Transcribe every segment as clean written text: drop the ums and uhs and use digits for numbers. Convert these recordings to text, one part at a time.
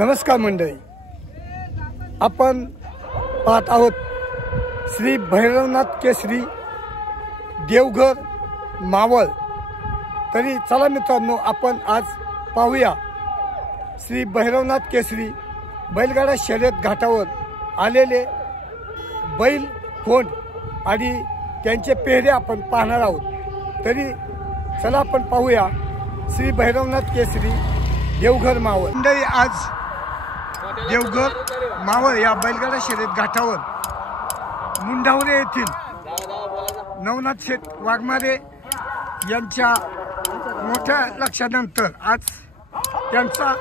नमस्कार मंडळी, आपण पाहत आहोत श्री भैरवनाथ केसरी देवघर मावळ। तरी चला मित्रांनो, आपण आज पाहूया श्री भैरवनाथ केसरी बैलगाडा शर्यत घाटावर आलेले बैल कोण आणि त्यांचे पेहरे आपण पाहणार आहोत। तरी चला आपण पाहूया श्री भैरवनाथ केसरी देवघर मावळ। मंडळी, आज देवघर मावळ या बैलगाडा शर्यत घाटावर मुंढावरे येथील नवनाथ शेठ वाघमारे यांच्या मोठ्या लक्षानंतर आज त्यांचा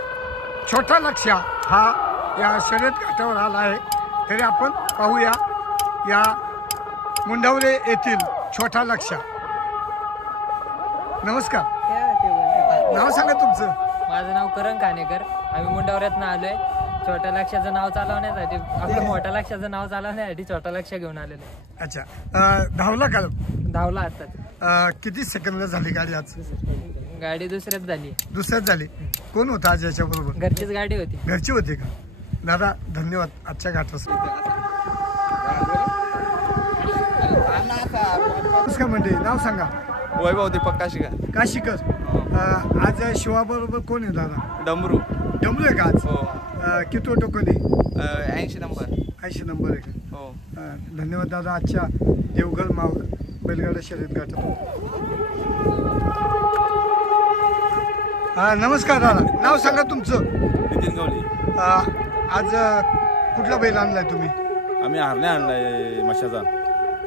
छोटा लक्ष हा या शर्यत घाटावर आला आहे। तरी आपण पाहूया या मुंढावरे येथील छोटा लक्ष। नमस्कार, नाव सांगा तुमचं? माझं नाव करण कानेकर। आम्ही मुंढावऱ्यातनं आलोय। छोट्या लक्षाचं नाव चालवण्यासाठी, आपल्या मोठ्या लक्षाचं नाव चालवण्यासाठी छोटा लक्ष घेऊन आलेलो आहे। अच्छा, धावला का? धावला आता। किती सेकंद झाली गाडी आज? गाडी दुसऱ्याच झाली। दुसऱ्याच झाली। कोण होता आज याच्या बरोबर? घरचीच गाडी होती। घरची होती का? दादा धन्यवाद आजच्या घाटासाठी। नमस्कार मंडळी, नाव सांगा? वैभव दीपक काशीकर। काशीकर, आज शिवा बरोबर कोण आहे दादा? डमरू। डमरू आहे का आज? हो। किती टोकन आहे? 80 नंबर। 80 नंबर आहे का? हो। धन्यवाद दादा आजच्या देवघर मावळ बैलगाडा शर्यत घाटावर। नमस्कार दादा, नाव सांगा तुमचं? नितीन गवली। आज कुठला बैल आणलाय तुम्ही? आम्ही हरण्या आणलाय मशाचा।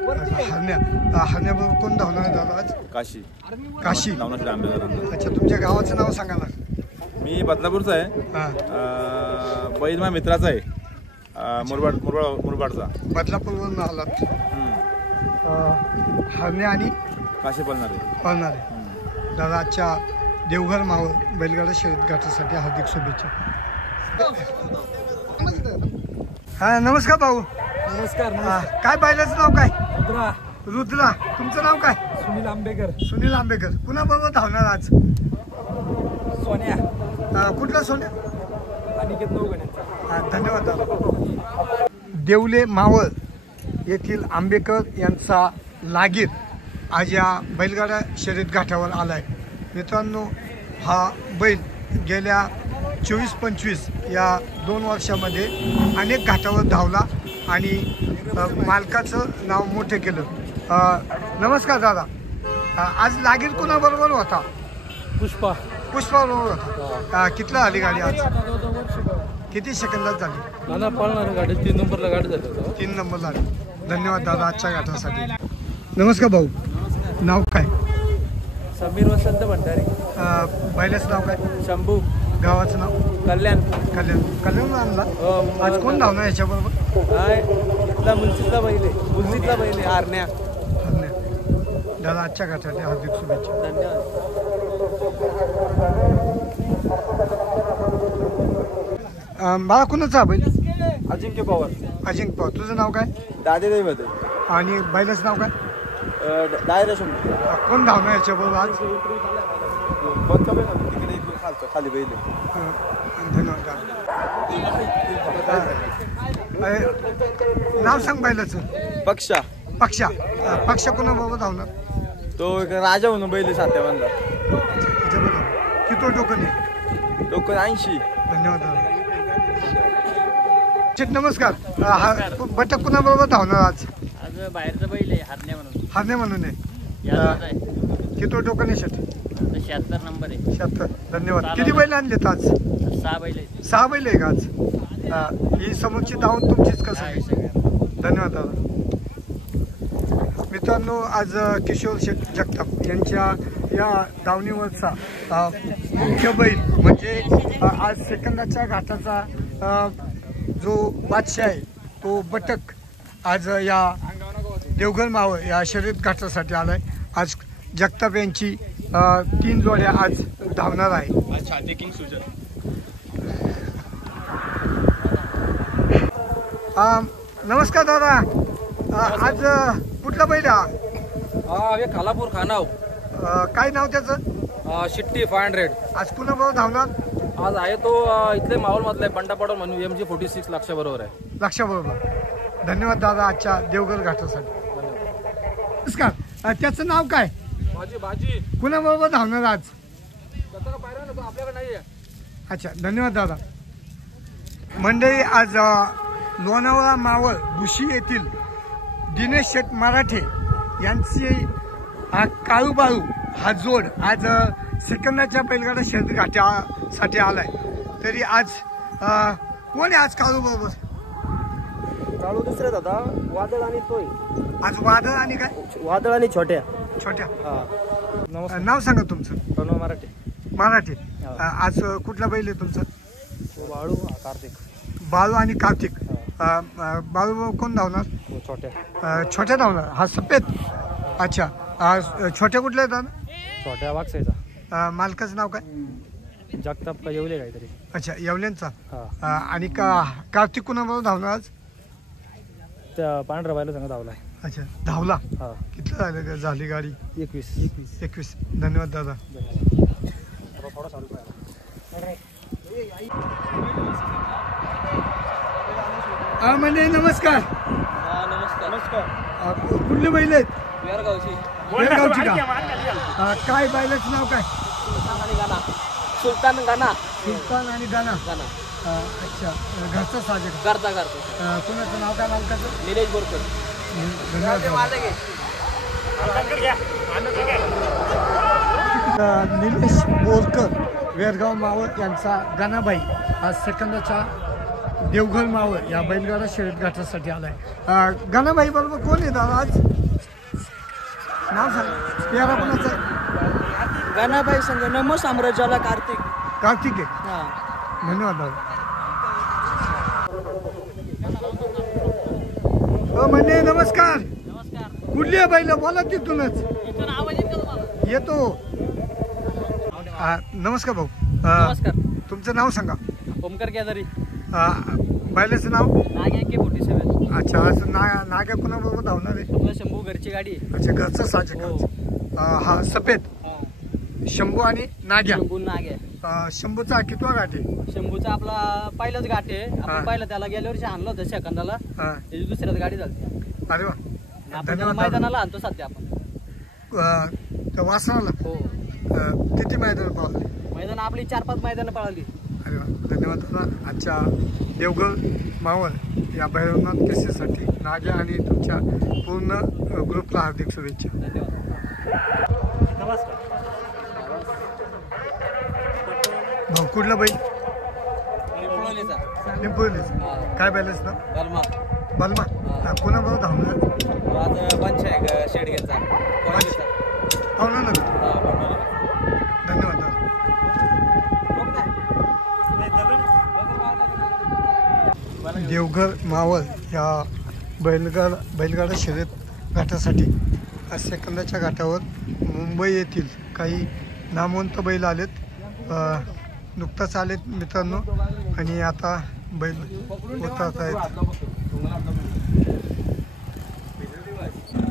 हरण्याबरोबर कोण धावणार आहे दादा आज? काशी। काशी। नवनाथ आंबेकर। अच्छा, तुमच्या गावाचं नाव सांगा ना? मी बदलापूरचा आहे। बैल माझ्या मित्राचा आहे, मुरबाडचा। बदलापूरवरून आलात? हरण्या आणि काशी पळणार आहे। पळणार आहे। दादा आजच्या देवघर मावळ बैलगाडा शर्यत घाटासाठी हार्दिक शुभेच्छा। नमस्कार भाऊ। नमस्कार। काय बैलाचं नाव काय? रुद्रा। रुद्रा, तुमचं नाव काय? सुनील आंबेकर। सुनील आंबेकर, कुणाबरोबर धावणार आज? सोन्या। कुठला सोन्या? अनिकेत नवगणे। धन्यवाद दादा। देवले मावळ येथील आंबेकर यांचा लागीर आज या बैलगाडा शर्यत घाटावर आलाय। मित्रांनो, हा बैल गेल्या 24-25 या 2 वर्षामध्ये अनेक घाटावर धावला आणि मालकाचं नाव मोठे केलं। नमस्कार दादा, आज लागीर कुणाबरोबर होता? पुष्पा। पुष्पाबरोबर होता। कितला आली गाडी आज? किती सेकंदात झाली? मला पळणार गाडी 3 नंबरला गाडी झाली। 3 नंबरला आली। धन्यवाद दादा आजच्या घाटासाठी। नमस्कार भाऊ, नाव काय? समीर वसंत भंडारी। बैलाचं नाव काय? शंभू। गावाचं नाव? कल्याण। कल्याण आणला आज? कोण धावणार याच्याबरोबर? इथला मुलचीतला बैल आहे। मुलचीतला बैल आहे हरण्या। दादा आजच्या घाटासाठी हार्दिक शुभेच्छा। धन्यवाद। बाळा, कुणाचा बैल? अजिंक्य पवार। अजिंक्य पवार। तुझं नाव काय? दादे दैवत। आणि बैलाचं नाव काय? डायरा शंभू। कोण धावणार याच्याबरोबर आज? तिकडे खाली बैल। धन्यवाद दादा। नाव सांग बैलाचं? पक्षा। पक्षा कोणाबरोबर धावणार? तो एक राजा म्हणून बैल सात्यावनला। किती टोकन आहे? टोकन 80। धन्यवाद दादा। नमस्कार, बटक कुणाबरोबर धावणार आज? आज बाहेरचा बैल आहे हरण्या म्हणून आहे। किती टोकन आहे? 76 नंबर आहे। 76। धन्यवाद। किती बैल आणलेत आज? 6 बैल आहेत। 6 बैल आहे का आज? ही समोरची धावून तुमचीच कसं आहे? धन्यवाद दादा। मित्रांनो, आज किशोर जगताप यांच्या या धावणीवरचा मुख्य बैल म्हणजे आज सेकंदाच्या घाटाचा जो बादशाह आहे तो बटक आज या देवघर मावळ या शर्यत घाटासाठी आलाय। आज जगताप यांची 3 जोड्या आज धावणार आहे। नमस्कार दादा, आज कुठला बैल हा? खालापूर खानाव। काय नाव त्याचं? शिट्टी 500। आज कुणाबरोबर धावणार? आज आहे तो इथले मावळमधला आहे बंडा पडोल म्हणून MG46 लक्षाबरोबर आहे. लक्षाबरोबर. धन्यवाद दादा आजच्या देवगड घाटासाठी. नमस्कार. त्याचं नाव काय? भाजी कुणाबरोबर धावणार आज? आपल्याकडे नाही आहे. अच्छा, धन्यवाद दादा. मंडळी, आज लोणावळा मावळ भुशी येथील दिनेश शेठ मराठे यांची हा काळूबाळू हा जोड आज सेकंदाच्या बैलगाडा शर्यत घाटासाठी आलाय. तरी आज कोण आहे आज काळू बरोबर? काळू दुसरे दादा, वादळ आणि तोय. आज वादळ आणि काय? वादळ आणि छोट्या. नाव सांगा तुमचं. प्रणव मराठे. मराठे. आज कुठला बैल आहे तुमचा? बाळू कार्तिक. बाळू आणि कार्तिक. बाळू कोण धावणार? छोट्या. छोट्या धावणार. हा सफेद. अच्छा, छोट्या कुठल्या येतात? छोट्या वागसायचा. मालकाचं नाव काय? जगताप का येवले काहीतरी. अच्छा, येवल्यांचा. आणि कार्तिक कुणाबरोबर धावणार आज? त्या पांढऱ्या बायला संग धावलाय. अच्छा, धावला. हा. किती झाली गाडी? 21. धन्यवाद दादा. म्हणजे नमस्कार. कुठले बैल आहेत? वेरगावची का? काय बैलाचं नाव काय? सुलतान गाणा. सुलतान आणि गाणा. अच्छा, घरचा साजक. करता कोणाचं नाव काय मालकाचं? निलेश बोरकर. धन्यवाद. निलेश बोरकर वेरगाव मावळ यांचा गाणाबाई आज सेकंदाच्या देवघर मावळ या बैलगाडा शर्यत घाटासाठी आलाय. गाणाबाई बरोबर कोण आहे दादा आज? नाव सांग. पेरा कोणाचं? गाणाबाई संघ नमो साम्राज्याला कार्तिक. कार्तिक आहे. धन्यवाद दादा. म्हणजे नमस्कार. कुठली आहे बैल? बोला तिथूनच येतो. नमस्कार भाऊ. नमस्कार. तुमचं नाव सांगा. ओमकार केदारी. बैलाचं नाव? नाग्या AK47. अच्छा, आज नाग्या कोणाबरोबर धावणार आहे? आपला शंभू घरची गाडी आहे. अच्छा, घरचं साजक. हा सफेद. शंभू आणि नाग्या. शंभू नाग्या. शंभूचा कितवा घाट आहे? शंभूचा आपला पहिलाच घाट आहे. आपण पहिला त्याला गेल्या वर्षी आणलं होतं सेकंदाला. त्याची दुसऱ्याच गाडी झाली. अरे वा, आपण धन्यवाद. मैदानाला आणतो सध्या आपण. त्या वासनाला हो. किती मैदान पावले? मैदान आपली 4-5 मैदानं पळाली. अरे वा, धन्यवाद दादा. आजच्या देवगड मावळ या भैरवनाथ केसेसाठी नाग्या आणि तुमच्या पूर्ण ग्रुपला हार्दिक शुभेच्छा. भाऊ, कुठला बैल? पिंपळीचा. काय बैलच ना? बलमा. कोणाबरोबर धावणार? धावणार ना. धन्यवाद दादा. देवघर मावळ या बैलगाडा शर्यत घाटासाठी आज सेकंदाच्या घाटावर मुंबई येथील काही नामवंत बैल आलेत. नुकताच आलेत मित्रांनो, आणि आता बैल उतरत आहेत.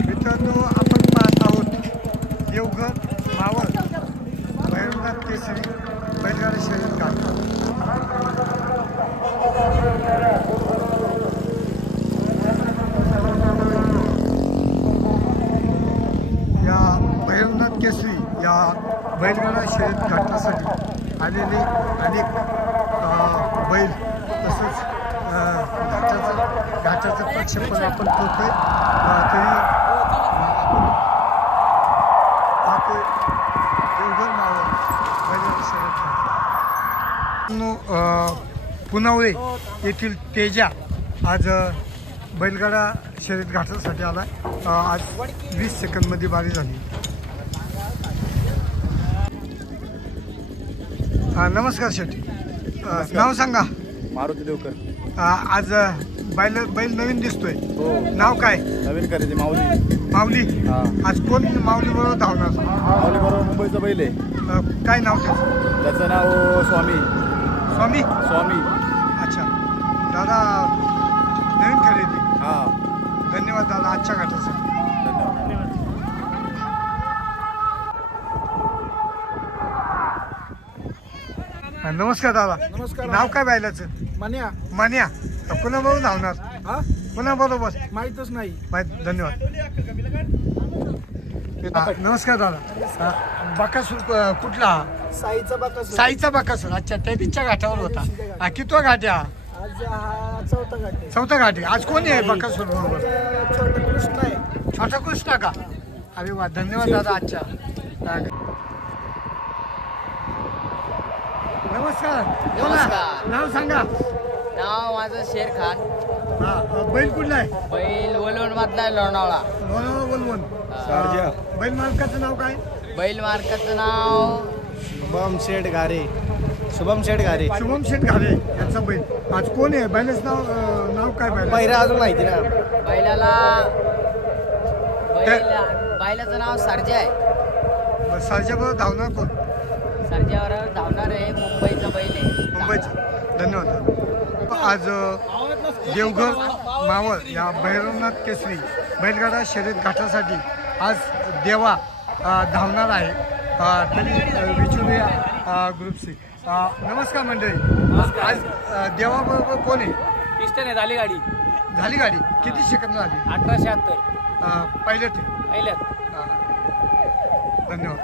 मित्रांनो, आपण पाहत आहोत देवघर मावळ भैरवनाथ केसरी बैलगाडा शर्यत घाट. या भैरवनाथ केसरी या बैलगाडा शर्यत घाटासाठी आलेले अनेक बैल, तसंच घाटाचं प्रक्षेपण आपण करतोय. तरी आपण पाहतोय देवघर मावळ बैलगाडा शर्यत घाट. पुनावळे येथील तेजा आज बैलगाडा शर्यत घाटासाठी आला. आज 20 सेकंदमध्ये बारी झाली. नमस्कार शेट्टी. नाव सांगा. मारुती देवकर. आज बैल नवीन दिसतोय. हो. नाव काय? नवीन खरेदी माऊली. माऊली. आज कोण माऊली बरोबर धावणार? माऊली बरोबर मुंबईचा बैल आहे. काय नाव त्याचं? त्याचं नाव स्वामी. स्वामी. अच्छा दादा, नवीन खरेदी. धन्यवाद दादा आजच्या घाटासाठी. नमस्कार दादा. नमस्कार. नाव काय बैलाचं? मान्या. मान्या. पुन्हा बरोबर धावणार? हा पुन्हा बरोबर माहीतच नाही. माहित. धन्यवाद. नमस्कार दादा. बकासूर कुठला? साईचा बाकासूर. साईचा बकासूर. अच्छा, त्या दिवशीच्या घाटावर होता. कितवा घाट आहे हा? आज हा चौथा घाट आहे. चौथा घाट आहे. आज कोणी आहे बकासूर बरोबर? छोटा कृष्ण आहे. छोटा कृष्णा का? अरे वा, धन्यवाद दादा. अच्छा, नमस्कार. बोला. नाव सांगा. नाव माझं शेर खान. बैल कुठला आहे? बैल वलवण मधला लोणावळा. बोलवून. बैल मालकाचं नाव काय? बैल मार्काचं नाव शुभम शेठ घारे. शुभम शेठ घारे. शुभम शेठ घाले यांचा बैल. आज कोण आहे? बैलाचं नाव काय? बैल पहिरा अजून माहिती ना. बैलाला बैलाचं नाव सर्जा आहे. सरच्याबरोबर धावणार कोण? सर्जावर धावणार आहे. मुंबईचा बैल आहे. मुंबईचा. धन्यवाद. आज देवघर मावळ या भैरवनाथ केसरी बैलगाडा शर्यत घाटासाठी आज देवा धावणार आहे. तरी विचारूया ग्रुपशी. नमस्कार मंडळी. आज देवाबरोबर कोण आहे? पिस्टन आहे. झाली गाडी. झाली गाडी. किती सेकंद झाली? 1876 पहिलं ते. पहिल्यात. धन्यवाद.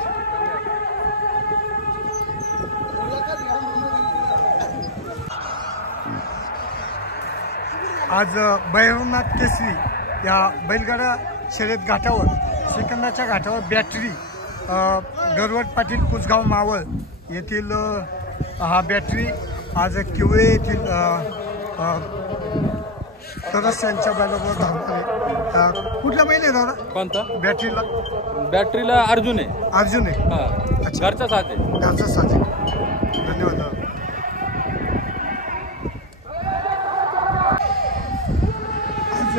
आज भैरवनाथ केसरी या बैलगाडा शर्यत घाटावर सेकंदाच्या घाटावर बॅटरी गरवट पाटील कुसगाव मावळ येथील हा बॅटरी आज किवळे येथील तरस यांच्या बैलाबरोबर धावणार आहे. कुठला बैल आहे दादा? कोणता? बॅटरीला बॅटरीला अर्जुन आहे. अर्जुन आहे. हा. अच्छा. घरचा साथ आहे. घरचा साजे. धन्यवाद दादा. आज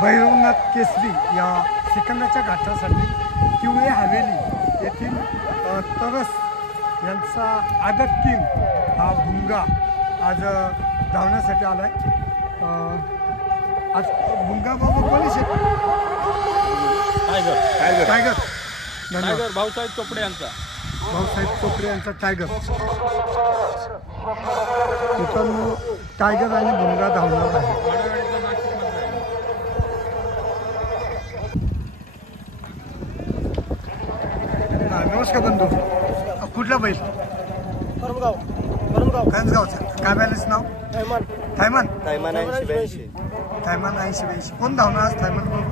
भैरवनाथ केसरी या सेकंदाच्या घाटासाठी किवळे हवेली येथील तरस यांचा आदत किंग हा भुंगा आज धावण्यासाठी आलाय. आज भुंगा बाबा कोणी टायगर. टायगर. धन्यवाद. टायगर भाऊसाहेब चोपडे यांचा. भाऊसाहेब चोपडे यांचा टायगर. मित्रांनो, टायगर आणि भुंगा धावणार आहे. नमस्कार बंधू. कुठला बैल? करमगाव. करमगाव. करंजगावचा. काय बैलाचं नाव? थैमान. थैमान. थैमान 80-82. थैमान 80-82. कोण धावणार आज थैमान बरोबर?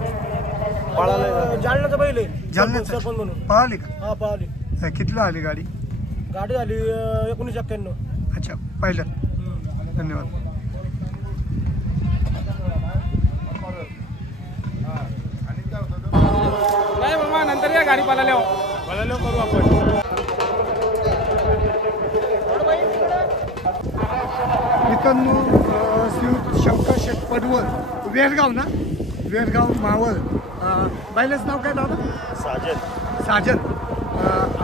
पळाला. जालन्याचा बैल आहे. जालन्याचा. सरपंच म्हणून. पळाली का? हा पळाली. कितीला आली गाडी? गाडी झाली 1991. अच्छा, पहिलं. धन्यवाद. नाही बाबा, नंतर या गाडी पळाल्या करू आपण. मित्रांनो, श्रीयुत शंकर शेठ पडवळ वेरगाव ना? वेरगाव मावळ. बैलाचं नाव काय दादा? साजन. साजन.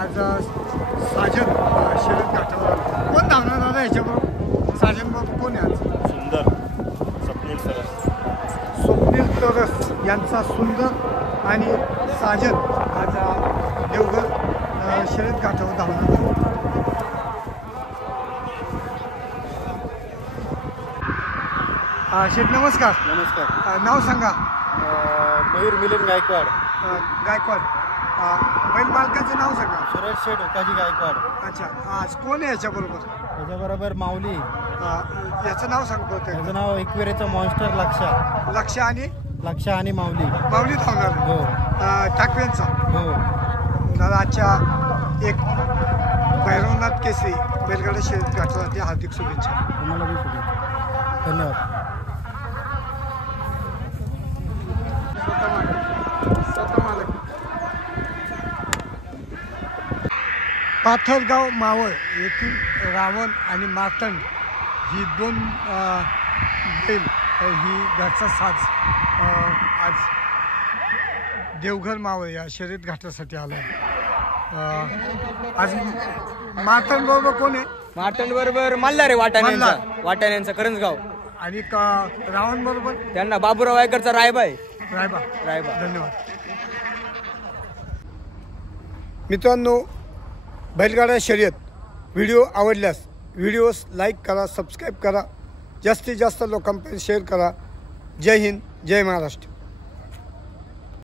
आज साजन शर्यत घाटावर कोण धावणार दादा याच्याबरोबर? साजन बरोबर कोण आहे आज? सुंदर. स्वप्नील सरस. स्वप्नील तरस यांचा सुंदर आणि साजन आज देवघर शर्यत घाटावर धावणार आहे. शेठ नमस्कार. नमस्कार. नाव सांगा. मयूर मिलिंद गायकवाड. गायकवाड. बैल मालकाचं नाव सांगा. सुरेश शेठ ओकाजी गायकवाड. अच्छा, आज कोण आहे याच्याबरोबर? त्याच्याबरोबर माऊली. याचं नाव सांगतो. त्याचं नाव एकविरेचा मॉन्स्टर लक्ष. लक्ष आणि लक्ष आणि माऊली. माऊली धावणार. हो. ठाकरेंचा. हो. दादा, आजच्या एक भैरवनाथ केसरी बैलगाडा शर्यत घाटासाठी हार्दिक शुभेच्छा. तुम्हाला बी शुभेच्छा. धन्यवाद. पाथरगाव मावळ येथील रावण आणि मार्तंड ही दोन बैल ही घरचा साज आज देवघर मावळ या शर्यत घाटासाठी आला आहे. आज मार्तंड बरोबर कोण आहे? मार्तंड बरोबर मल्हार आहे. मल्हार. वाटाण्यांचा करंजगाव. आणि रावण बरोबर त्यांना बाबूराव वायकरचा रायबा आहे. रायबा. धन्यवाद. मित्रांनो, बैलगाडा शर्यत व्हिडिओ आवडल्यास व्हिडिओस लाईक करा, सबस्क्राईब करा, जास्तीत जास्त लोकांपर्यंत शेअर करा. जय हिंद, जय महाराष्ट्र.